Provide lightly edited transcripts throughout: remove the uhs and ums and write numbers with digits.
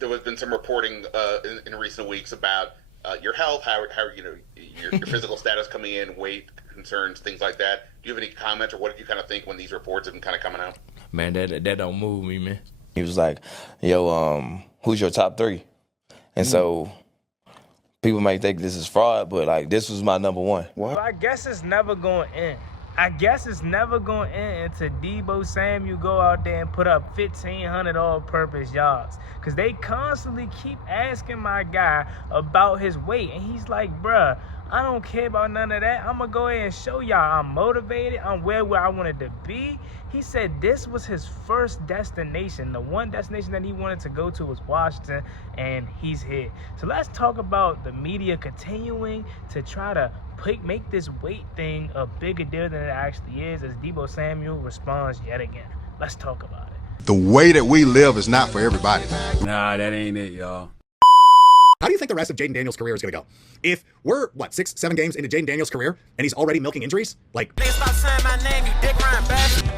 there has been some reporting in recent weeks about your health, how your physical status coming in, weight concerns, things like that. Do you have any comments, or what did you kind of think when these reports have been kind of coming out? Man, that don't move me, man. He was like, yo, who's your top 3? And so people might think this is fraud, but like this was my number 1. What? I guess it's never going to end. I guess it's never going to end until Deebo Samuel go out there and put up 1,500 all-purpose yards. Because they constantly keep asking my guy about his weight. And he's like, bruh, I don't care about none of that. I'm going to go ahead and show y'all I'm motivated. I'm where I wanted to be. He said this was his first destination. The one destination that he wanted to go to was Washington, and he's here. So let's talk about the media continuing to try to make this weight thing a bigger deal than it actually is, as Deebo Samuel responds yet again. Let's talk about it. The way that we live is not for everybody. Nah, that ain't it, y'all. How do you think the rest of Jaden Daniels' career is going to go? If we're, 6, 7 games into Jaden Daniels' career, and he's already milking injuries? Like, stop saying my name, you dick riding bastard.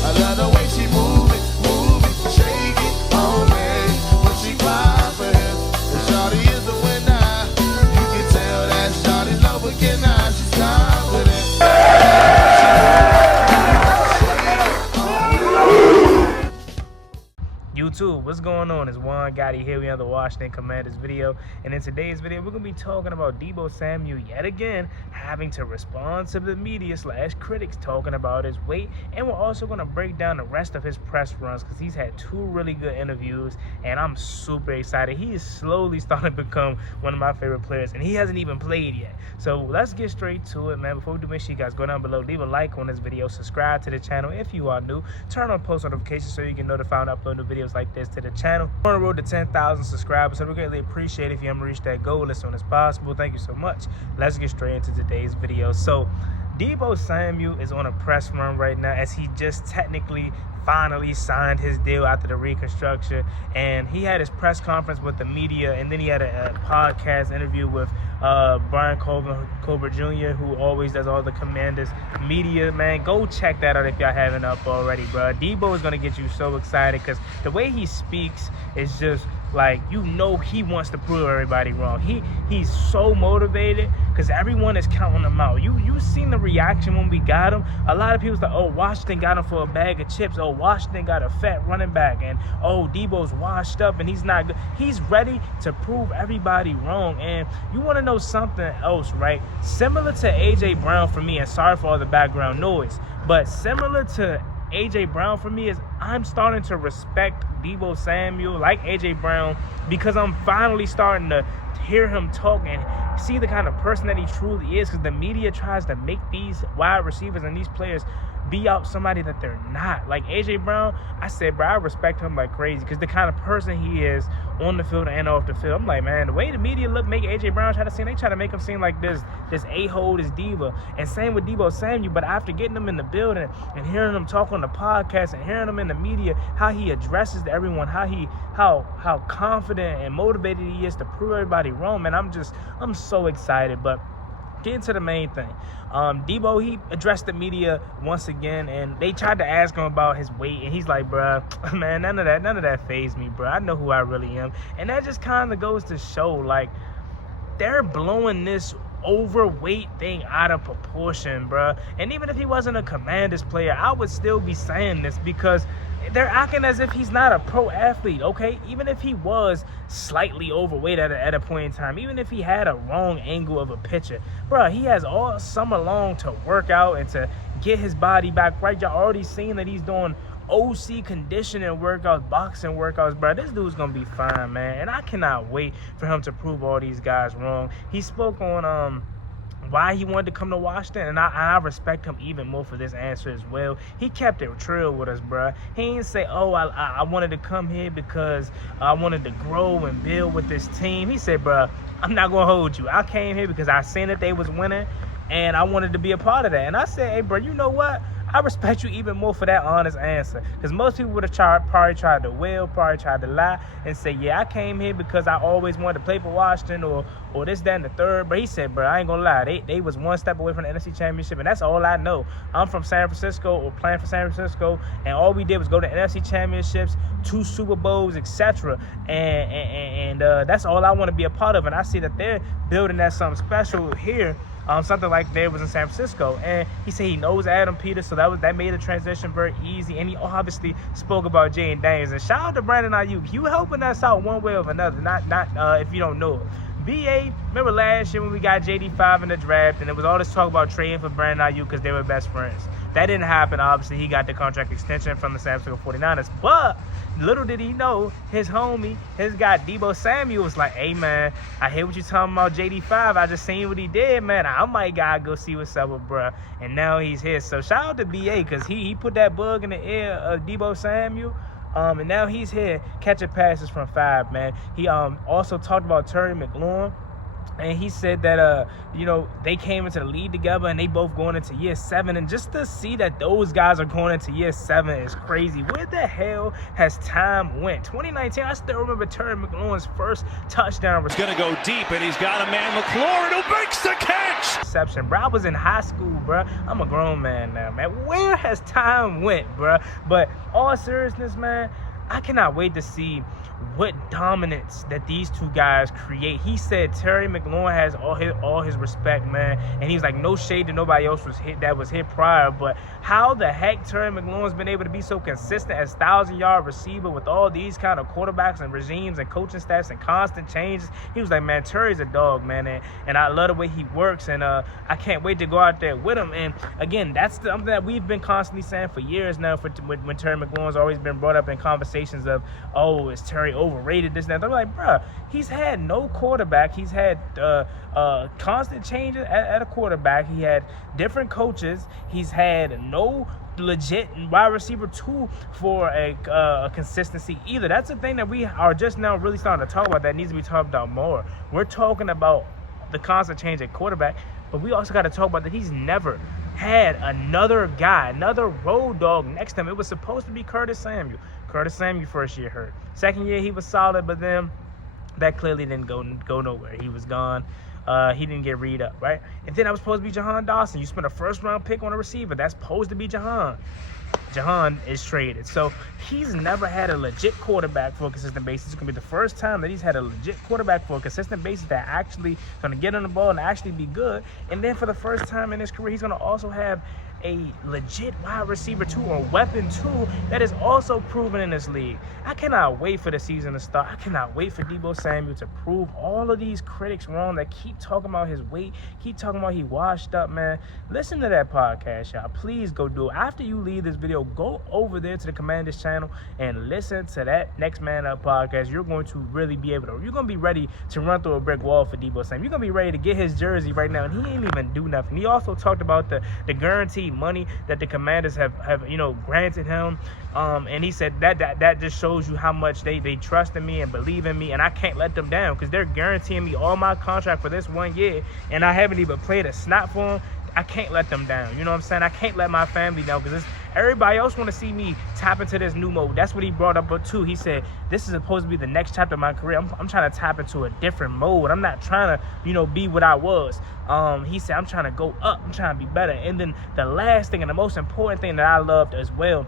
I love the way she move it, shake it on me. When she cry for him, and shawty is the winner. You can tell that shawty love again now, she's confident. YouTube, what's going on? It's Juan Gotti here. We on the Washington Commanders video, and in today's video we're gonna be talking about Deebo Samuel yet again having to respond to the media / critics talking about his weight, and we're also gonna break down the rest of his press runs because he's had 2 really good interviews, and I'm super excited. He is slowly starting to become one of my favorite players, and he hasn't even played yet. So let's get straight to it, man. Before we do, make sure you guys go down below, leave a like on this video, subscribe to the channel if you are new, turn on post notifications so you get notified when I upload new videos like this to the channel. We're on the road to 10,000 subscribers, so we greatly appreciate if you ever reach that goal as soon as possible. Thank you so much. Let's get straight into today's video. So Deebo Samuel is on a press run right now, as he just technically finally signed his deal after the reconstruction, and he had his press conference with the media, and then he had a podcast interview with Brian Colbert Jr., who always does all the Commanders media. Man, go check that out if y'all haven't up already, bro. Deebo is gonna get you so excited because the way he speaks is just like, you know, he wants to prove everybody wrong. He's so motivated because everyone is counting him out. You seen the reaction when we got him. A lot of people's like, oh, Washington got him for a bag of chips. Oh, Washington got a fat running back, and oh, Deebo's washed up and he's not good. He's ready to prove everybody wrong. And you want to know something else, right? Similar to AJ Brown for me, and sorry for all the background noise, but similar to AJ Brown for me is I'm starting to respect Deebo Samuel like AJ Brown, because I'm finally starting to hear him talk and see the kind of person that he truly is, because the media tries to make these wide receivers and these players be out somebody that they're not. Like AJ Brown, I said, bro, I respect him like crazy because the kind of person he is on the field and off the field. I'm like, man, the way the media make AJ Brown they try to make him seem like this a-hole, this diva. And same with Deebo Samuel. But after getting him in the building and hearing him talk on the podcast and hearing him in the media, how he addresses everyone, how confident and motivated he is to prove everybody wrong, man, I'm so excited. But getting to the main thing, Deebo, he addressed the media once again, and they tried to ask him about his weight, and he's like, bruh, man, none of that fazed me, bruh. I know who I really am. And that just kind of goes to show, like, they're blowing this overweight thing out of proportion, bruh. And even if he wasn't a Commanders player, I would still be saying this, because they're acting as if he's not a pro athlete, okay? Even if he was slightly overweight at a point in time, even if he had a wrong angle of a picture, bro, he has all summer long to work out and to get his body back right. Y'all already seen that he's doing OC conditioning workouts, boxing workouts, bro. This dude's gonna be fine, man. And I cannot wait for him to prove all these guys wrong. He spoke on why he wanted to come to Washington, and I respect him even more for this answer as well. He kept it real with us, bro. He didn't say, oh, I wanted to come here because I wanted to grow and build with this team. He said, bro, I'm not gonna hold you. I came here because I seen that they was winning, and I wanted to be a part of that. And I said, hey, bro, you know what? I respect you even more for that honest answer. Because most people would have probably tried to probably tried to lie and say, yeah, I came here because I always wanted to play for Washington or this, that, and the third. But he said, bro, I ain't gonna lie. They was one step away from the NFC Championship, and that's all I know. I'm from San Francisco or playing for San Francisco, and all we did was go to NFC Championships, 2 Super Bowls, etc. And that's all I want to be a part of. And I see that they're building that something special here. Something like there was in San Francisco, and he said he knows Adam Peters, so that made the transition very easy. And he obviously spoke about Jaden Daniels. And shout out to Brandon Ayuk, you helping us out one way or another. Not if you don't know it. BA, remember last year when we got JD5 in the draft, and it was all this talk about trading for Brandon Ayuk because they were best friends. That didn't happen. Obviously, he got the contract extension from the San Francisco 49ers, but little did he know, his homie, his guy Deebo Samuel was like, hey, man, I hear what you're talking about JD5. I just seen what he did, man. I might gotta go see what's up with bruh. And now he's here. So shout out to BA because he put that bug in the ear of Deebo Samuel. And now he's here catching passes from 5, man. He also talked about Terry McLaurin. And he said that, they came into the league together and they both going into year 7. And just to see that those guys are going into year 7 is crazy. Where the hell has time went? 2019, I still remember Terry McLaurin's first touchdown. He's going to go deep, and he's got a man, McLaurin, who makes the catch. Reception, bro. I was in high school, bro. I'm a grown man now, man. Where has time went, bro? But all seriousness, man, I cannot wait to see what dominance that these two guys create. He said Terry McLaurin has all his respect, man, and he's like, no shade to nobody else that was hit prior, but how the heck Terry McLaurin's been able to be so consistent as 1,000-yard receiver with all these kind of quarterbacks and regimes and coaching staffs and constant changes. He was like, man, Terry's a dog, man, and I love the way he works, and I can't wait to go out there with him. And again, that's something that we've been constantly saying for years now. When Terry McLaurin's always been brought up in conversations of, oh, is Terry overrated, this and that. I'm like, bro, he's had no quarterback. He's had constant changes at a quarterback. He had different coaches. He's had no legit wide receiver 2 for a consistency either. That's the thing that we are just now really starting to talk about that needs to be talked about more. We're talking about the constant change at quarterback, but we also got to talk about that he's never had another guy, another road dog next to him. It was supposed to be Curtis Samuel. Curtis Samuel first year hurt. Second year he was solid, but then that clearly didn't go nowhere. He was gone. He didn't get read up, right? And then I was supposed to be Jahan Dawson. You spent a first-round pick on a receiver. That's supposed to be Jahan. Jahan is traded. So he's never had a legit quarterback for a consistent basis. It's going to be the first time that he's had a legit quarterback for a consistent basis that actually going to get on the ball and actually be good. And then for the first time in his career, he's going to also have a legit wide receiver 2 or weapon 2 that is also proven in this league. I cannot wait for the season to start. I cannot wait for Deebo Samuel to prove all of these critics wrong that keep talking about his weight, keep talking about he washed up, man. Listen to that podcast, y'all. Please go do it. After you leave this video, go over there to the Commanders channel and listen to that Next Man Up podcast. You're going to really be able to, you're going to be ready to run through a brick wall for Deebo Samuel. You're going to be ready to get his jersey right now, and he ain't even do nothing. He also talked about the guaranteed money that the Commanders have granted him, and he said that just shows you how much they trust in me and believe in me, and I can't let them down because they're guaranteeing me all my contract for this 1 year, and I haven't even played a snap for them. I can't let them down. You know what I'm saying? I can't let my family down because everybody else want to see me tap into this new mode. That's what he brought up too. He said, this is supposed to be the next chapter of my career. I'm trying to tap into a different mode. I'm not trying to, be what I was. He said, I'm trying to go up. I'm trying to be better. And then the last thing and the most important thing that I loved as well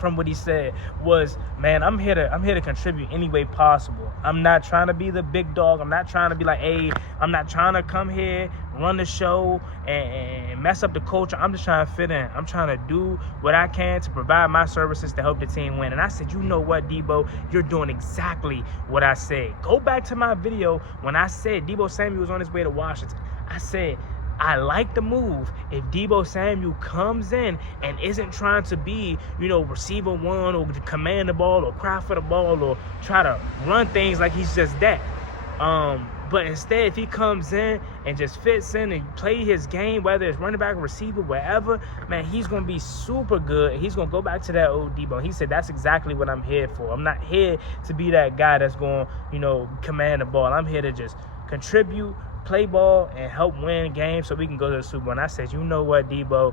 from what he said was, man, I'm here to contribute any way possible. I'm not trying to be the big dog. I'm not trying to be like, hey, I'm not trying to come here, run the show, and mess up the culture. I'm just trying to fit in. I'm trying to do what I can to provide my services to help the team win. And I said, you know what, Deebo? You're doing exactly what I said. Go back to my video when I said Deebo Samuel was on his way to Washington. I said, I like the move if Deebo Samuel comes in and isn't trying to be, receiver 1 or command the ball or cry for the ball or try to run things like he's just that. But instead, if he comes in and just fits in and play his game, whether it's running back or receiver, wherever, man, he's going to be super good. He's going to go back to that old Deebo. He said, that's exactly what I'm here for. I'm not here to be that guy that's going, command the ball. I'm here to just contribute, play ball, and help win games so we can go to the Super Bowl. And I said, you know what, Deebo?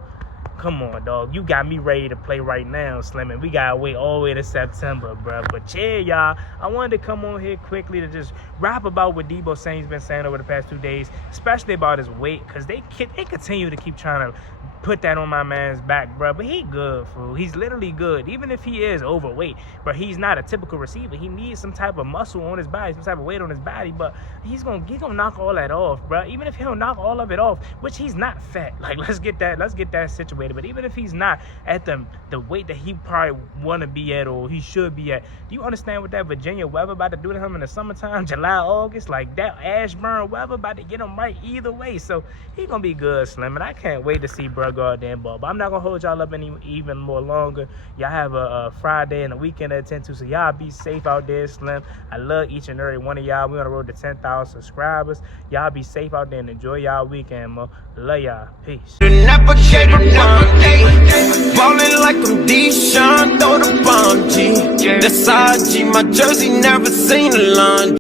come on, dog. You got me ready to play right now, Slim, and we gotta wait all the way to September, bro. But yeah, y'all, I wanted to come on here quickly to just rap about what Deebo Samuel's been saying over the past 2 days, especially about his weight, because they continue to keep trying to put that on my man's back, bro. But he good, fool. He's literally good. Even if he is overweight, but he's not a typical receiver. He needs some type of muscle on his body, some type of weight on his body, but he's gonna knock all that off, bro. Even if he don't knock all of it off, which he's not fat. Like, let's get that situated. But even if he's not at the weight that he probably wanna be at or he should be at, do you understand what that Virginia weather about to do to him in the summertime, July, August? Like, that Ashburn weather about to get him right either way. So he gonna be good, Slim, and I can't wait to see bro goddamn ball. But I'm not gonna hold y'all up even more longer. Y'all have a Friday and a weekend to attend to, so y'all be safe out there, Slim. I love each and every one of y'all. We on the road to 10,000 subscribers. Y'all be safe out there and enjoy y'all weekend, mo. Love y'all. Peace. Never gave up on ballin' like I'm Deshaun, throw the bomb, G. That's IG, my jersey never seen a line.